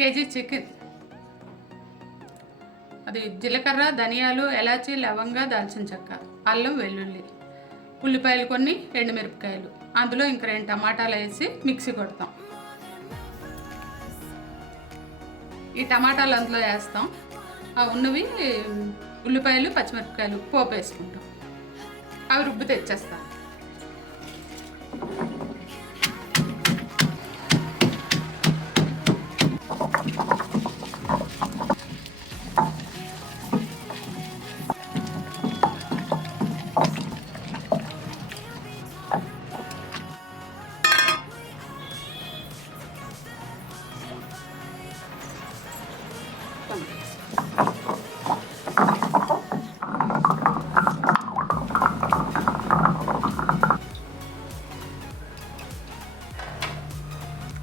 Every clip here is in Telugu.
KG chicken. అది జీలకర్ర, ధనియాలు, ఎలాచి, లవంగ, దాల్చిన చెక్క, అల్లం, వెల్లుల్లి, ఉల్లిపాయలు కొన్ని, ఎండుమిరపకాయలు, అందులో ఇంక 2 టమాటాలు వేసి మిక్సీ కొడతాం. ఈ టమాటాలు అందులో వేస్తాం. ఆ ఉన్నవి ఉల్లిపాయలు, పచ్చిమిరపకాయలు పోపు వేసుకుంటాం. అవి రుబ్బు తెచ్చేస్తాం.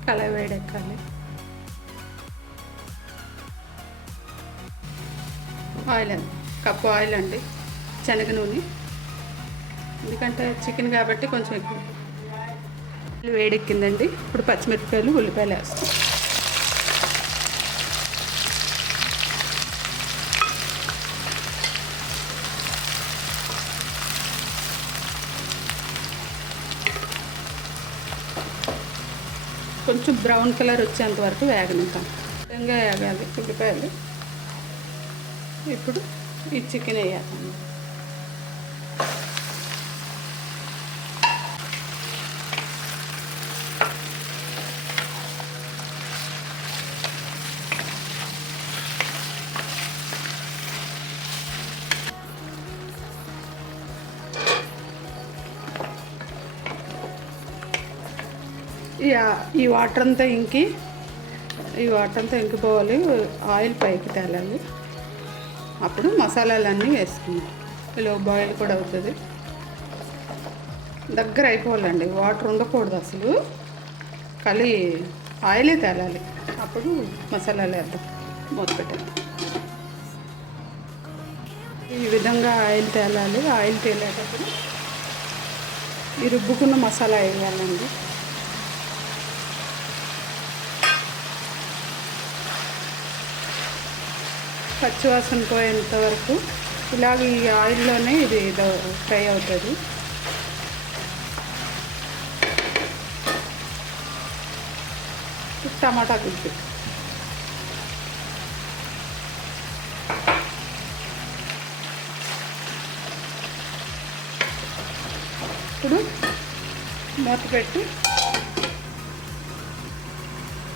కళాయి వేడెక్కాలి. ఆయిల్ అండి, కప్పు ఆయిల్ అండి, శనగ నూనె, ఎందుకంటే చికెన్ కాబట్టి కొంచెం ఎక్కువ. వేడెక్కిందండి. ఇప్పుడు పచ్చిమిరపకాయలు, ఉల్లిపాయలు వేస్తాం. కొంచెం బ్రౌన్ కలర్ వచ్చేంత వరకు వేగనిద్దాం. విధంగా వేగాలి ఉల్లిపాయలు. ఇప్పుడు ఈ చికెన్ వేయాలి. ఈ వాటర్ అంతా ఇంకిపోవాలి. ఆయిల్ పైకి తేలాలి. అప్పుడు మసాలాలన్నీ వేసుకుందాం. ఇలా బాయిల్ కూడా అవుతుంది. దగ్గర అయిపోవాలండి, వాటర్ ఉండకూడదు అసలు. ఆయిలే తేలాలి. అప్పుడు మసాలాలు వేద్దాం. మూత పెట్టాలి. ఈ విధంగా ఆయిల్ తేలాలి. ఆయిల్ తేలేటప్పుడు ఈ రుబ్బుకున్న మసాలా వేయాలండి. పచ్చివాసన పోయేంత వరకు ఇలాగ ఈ ఆయిల్లోనే ఇది ఫ్రై అవుతుంది. టమాటా గుజ్జు, ఇప్పుడు మూత పెట్టి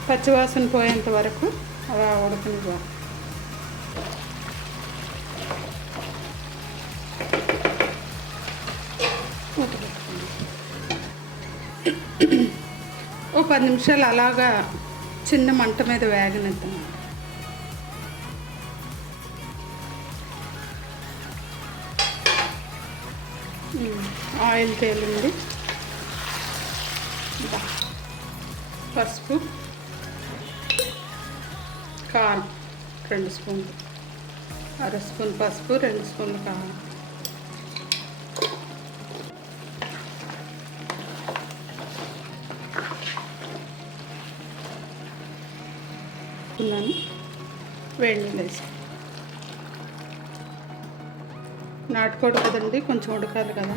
పచ్చివాసన పోయేంత వరకు అలా ఉడకనివ్వ. ఓ 10 నిమిషాలు అలాగా చిన్న మంట మీద వేగనిద్దాం. ఆయిల్ తేలింది. పసుపు, కారం 2 స్పూన్లు, 1/2 స్పూన్ పసుపు, 2 స్పూన్లు కారం, వేడి నీళ్ళు వేసి. నాటుకోడు కదండి, కొంచెం ఉడకాలి కదా,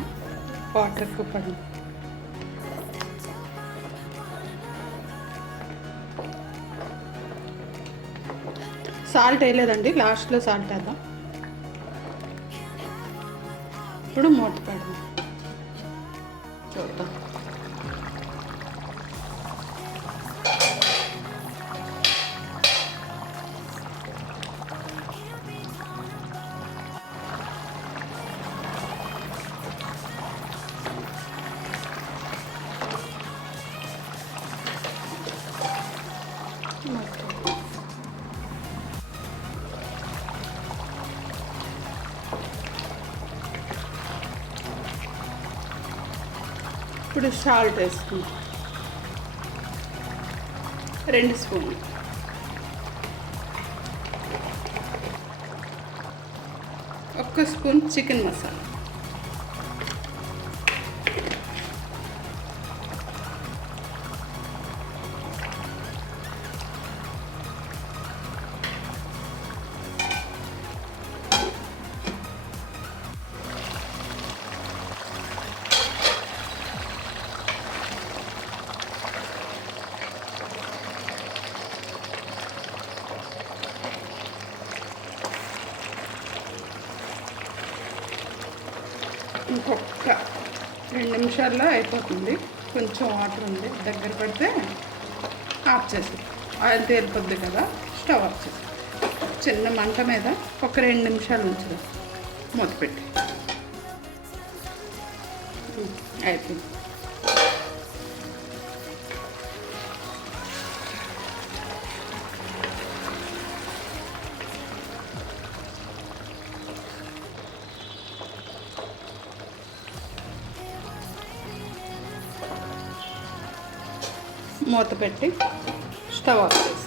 వాటర్ ఎక్కువ పడింది. సాల్ట్ వేయలేదండి, లాస్ట్లో సాల్ట్ వేద్దాం. ఇప్పుడు మూత పెడదాం. చూద్దాం. ఇప్పుడు సాల్ట్ వేసుకుంటాం. 2 స్పూన్లు. ఒక్క స్పూన్ చికెన్ మసాలా. ఇంకొక 2 నిమిషాల్లో అయిపోతుంది. కొంచెం వాటర్ ఉంది, దగ్గర పడితే ఆఫ్ చేసి ఆయిల్ తేలిపోద్ది కదా, స్టవ్ ఆఫ్ చేసి చిన్న మంట మీద ఒక 2 నిమిషాలు ఉంచుదాం మూత పెట్టి. అయిపోయింది. మూత పెట్టి స్టవ్ ఆఫ్ చేసి